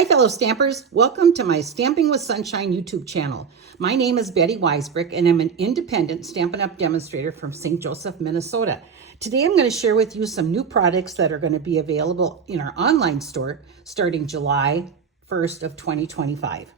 Hi, fellow stampers. Welcome to my Stamping with Sunshine YouTube channel. My name is Betty Weisbrick, and I'm an independent Stampin' Up! Demonstrator from St. Joseph, Minnesota. Today, I'm going to share with you some new products that are going to be available in our online store starting July 1st of 2025.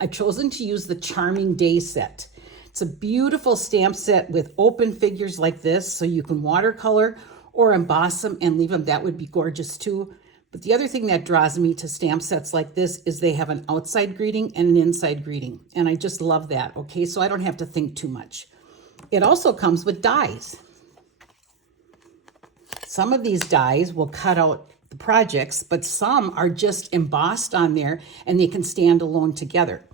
I've chosen to use the Charming Day set. It's a beautiful stamp set with open figures like this, so you can watercolor or emboss them and leave them. That would be gorgeous too. But the other thing that draws me to stamp sets like this is they have an outside greeting and an inside greeting. And I just love that, okay? So I don't have to think too much. It also comes with dies. Some of these dies will cut out the projects, but some are just embossed on there and they can stand alone together.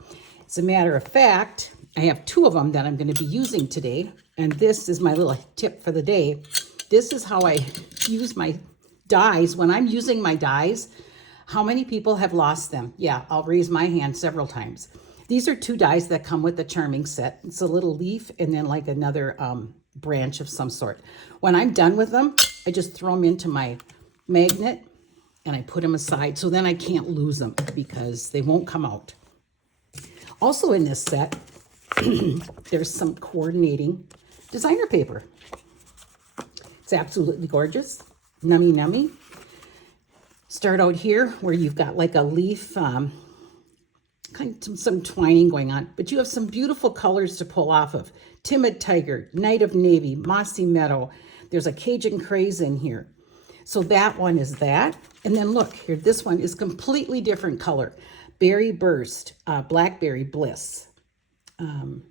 As a matter of fact, I have two of them that I'm going to be using today. And this is my little tip for the day. This is how I use my dies. When I'm using my dies, how many people have lost them? Yeah, I'll raise my hand several times. These are two dies that come with the Charming set. It's a little leaf and then like another branch of some sort. When I'm done with them, I just throw them into my magnet and I put them aside, so then I can't lose them because they won't come out. Also in this set, there's some coordinating designer paper. It's absolutely gorgeous. Nummy nummy. Start out here where you've got like a leaf, kind of some twining going on, but you have some beautiful colors to pull off of. Timid Tiger, Night of Navy, Mossy Meadow. There's a Cajun Craze in here. So that one is that. And then look here, this one is completely different color. Berry Burst, Blackberry Bliss. And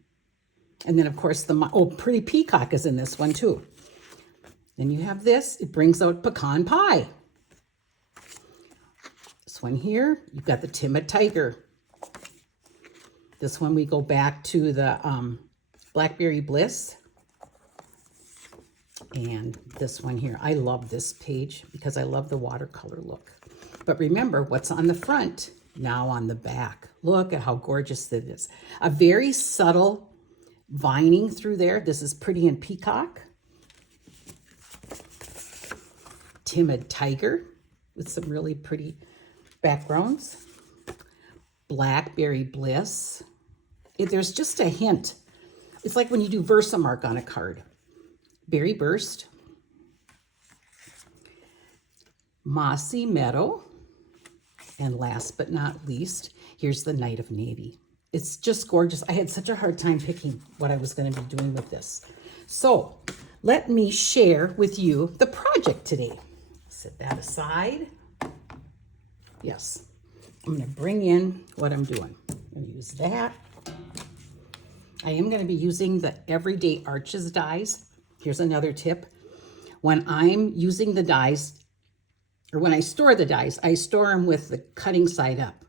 then of course Pretty Peacock is in this one too. Then you have this, it brings out Pecan Pie. This one here, you've got the Timid Tiger. This one we go back to the Blackberry Bliss. And this one here, I love this page because I love the watercolor look. But remember what's on the front, now on the back. Look at how gorgeous it is. A very subtle vining through there. This is Pretty and Peacock. Timid Tiger with some really pretty backgrounds. Blackberry Bliss. There's just a hint. It's like when you do Versamark on a card. Berry Burst. Mossy Meadow. And last but not least, here's the Night of Navy. It's just gorgeous. I had such a hard time picking what I was going to be doing with this. So let me share with you the project today. Set that aside. Yes, I'm going to bring in what I'm doing. I'm going to use that. I am going to be using the Everyday Arches dies. Here's another tip. When I'm using the dies, or when I store the dies, I store them with the cutting side up.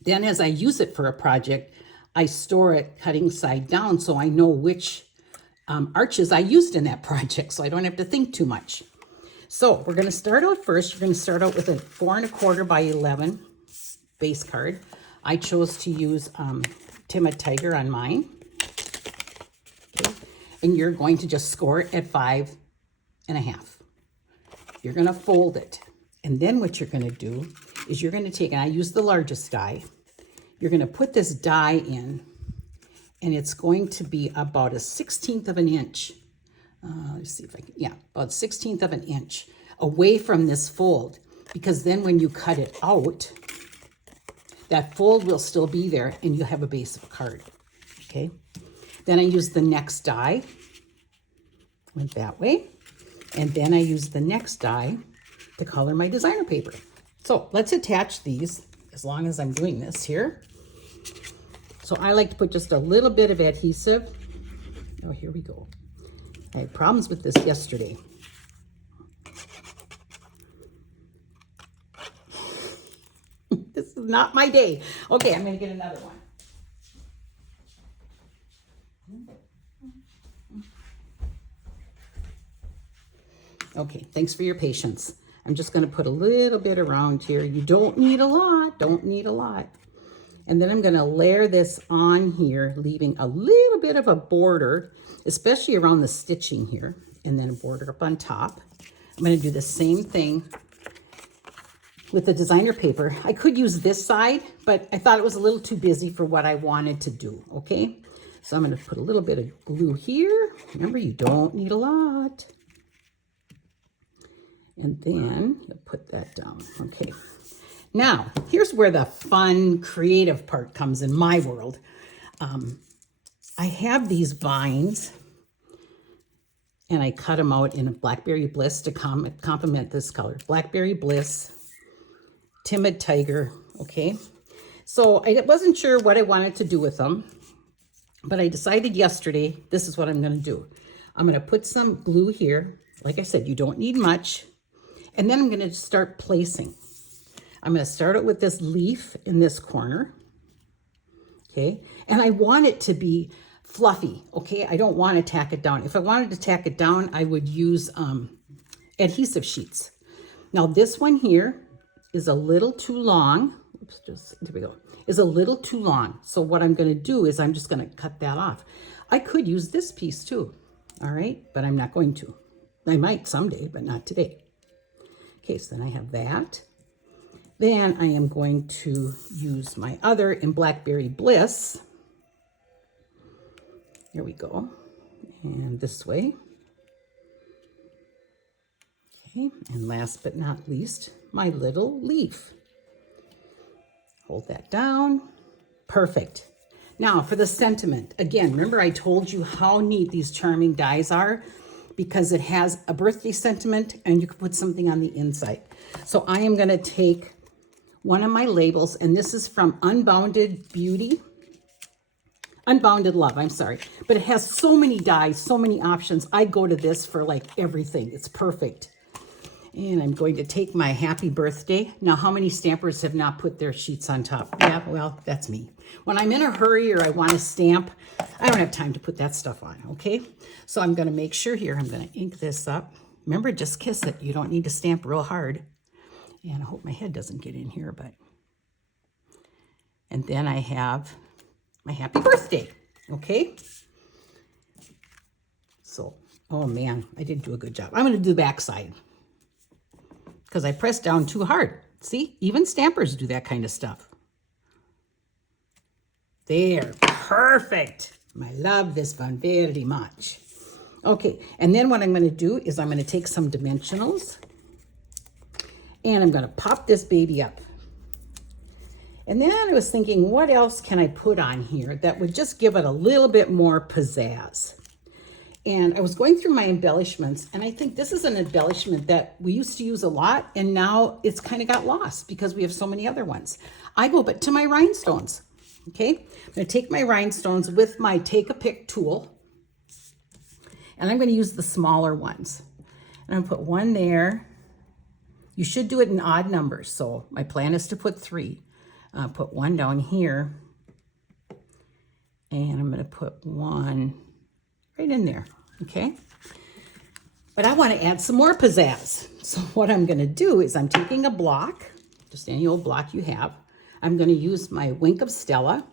Then as I use it for a project, I store it cutting side down so I know which arches I used in that project, so I don't have to think too much. So we're going to start out first. You're going to start out with a 4 1/4 by 11 base card. I chose to use Timid Tiger on mine. Okay. And you're going to just score it at 5 1/2. You're going to fold it. And then what you're going to do is you're going to take, and I use the largest die, you're going to put this die in, and it's going to be about a 1/16 of an inch. Let's see if I can, yeah, about 1/16 of an inch away from this fold, because then when you cut it out, that fold will still be there and you'll have a base of a card, okay? Then I use the next die, went that way, and then I use the next die to color my designer paper. So let's attach these as long as I'm doing this here. So I like to put just a little bit of adhesive. Oh, here we go. I had problems with this yesterday. This is not my day. Okay, I'm going to get another one. Okay, thanks for your patience. I'm just going to put a little bit around here. You don't need a lot. Don't need a lot. And then I'm going to layer this on here, leaving a little bit of a border, especially around the stitching here, and then border up on top. I'm going to do the same thing with the designer paper. I could use this side, but I thought it was a little too busy for what I wanted to do, okay? So I'm going to put a little bit of glue here. Remember, you don't need a lot. And then you'll put that down, okay? Now, here's where the fun, creative part comes in my world. I have these vines, and I cut them out in a Blackberry Bliss to complement this color. Blackberry Bliss, Timid Tiger, okay? So I wasn't sure what I wanted to do with them, but I decided yesterday, this is what I'm gonna do. I'm gonna put some glue here. Like I said, you don't need much. And then I'm gonna start placing. I'm gonna start it with this leaf in this corner, okay? And I want it to be fluffy, okay? I don't want to tack it down. If I wanted to tack it down, I would use adhesive sheets. Now this one here is a little too long. Oops, there we go. Is a little too long. So what I'm going to do is I'm just going to cut that off. I could use this piece too, all right? But I'm not going to. I might someday, but not today. Okay, so then I have that. Then I am going to use my other in Blackberry Bliss. Here we go. And this way. Okay, and last but not least, my little leaf. Hold that down. Perfect. Now for the sentiment. Again, remember I told you how neat these charming dies are because it has a birthday sentiment and you can put something on the inside. So I am going to take one of my labels, and this is from Unbounded Love, I'm sorry. But it has so many dies, so many options. I go to this for like everything. It's perfect. And I'm going to take my happy birthday. Now, how many stampers have not put their sheets on top? Yeah, well, that's me. When I'm in a hurry or I want to stamp, I don't have time to put that stuff on, okay? So I'm going to make sure here, I'm going to ink this up. Remember, just kiss it. You don't need to stamp real hard. And I hope my head doesn't get in here, but. And then I have my happy birthday, okay? So, oh man, I didn't do a good job. I'm going to do the back side because I pressed down too hard. See, even stampers do that kind of stuff. There, perfect. I love this one very much. Okay, and then what I'm going to do is I'm going to take some dimensionals and I'm going to pop this baby up. And then I was thinking, what else can I put on here that would just give it a little bit more pizzazz? And I was going through my embellishments, and I think this is an embellishment that we used to use a lot, and now it's kind of got lost because we have so many other ones. I go to my rhinestones, okay? I'm going to take my rhinestones with my take-a-pick tool, and I'm going to use the smaller ones. And I'm going to put one there. You should do it in odd numbers, so my plan is to put 3. Put one down here, and I'm going to put one right in there, okay? But I want to add some more pizzazz. So what I'm going to do is I'm taking a block, just any old block you have. I'm going to use my Wink of Stella,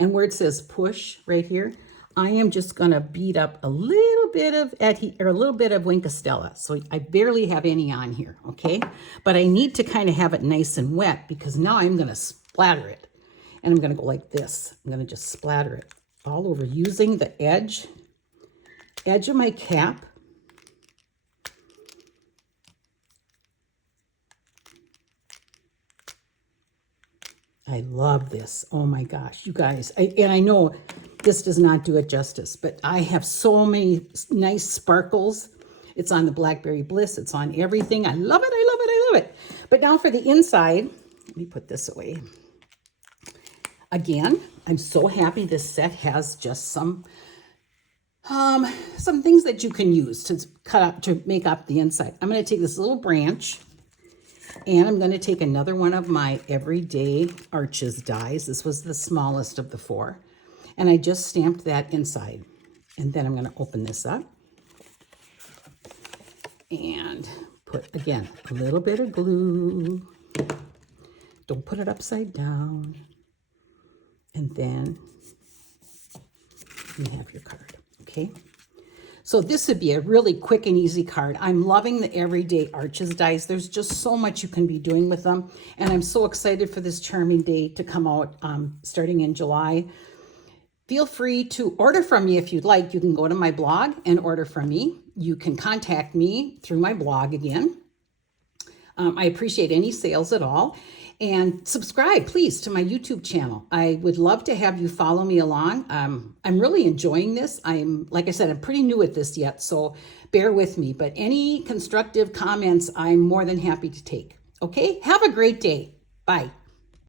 and where it says push right here, I am just going to beat up a little bit of Wink of Stella. So I barely have any on here, okay? But I need to kind of have it nice and wet because now I'm going to splatter it. And I'm going to go like this. I'm going to just splatter it all over using the edge of my cap. I love this. Oh my gosh, you guys. And I know this does not do it justice, but I have so many nice sparkles. It's on the Blackberry Bliss. It's on everything. I love it. I love it. I love it. But now for the inside, let me put this away. Again, I'm so happy this set has just some things that you can use to cut up to make up the inside. I'm going to take this little branch, and I'm going to take another one of my Everyday Arches dies. This was the smallest of the 4. And I just stamped that inside. And then I'm going to open this up and put, again, a little bit of glue. Don't put it upside down. And then you have your card, okay? So this would be a really quick and easy card. I'm loving the Everyday Arches dies. There's just so much you can be doing with them. And I'm so excited for this charming day to come out starting in July. Feel free to order from me if you'd like. You can go to my blog and order from me. You can contact me through my blog again. I appreciate any sales at all. And subscribe, please, to my YouTube channel. I would love to have you follow me along. I'm really enjoying this. Like I said, I'm pretty new at this yet, so bear with me. But any constructive comments, I'm more than happy to take. Okay? Have a great day. Bye.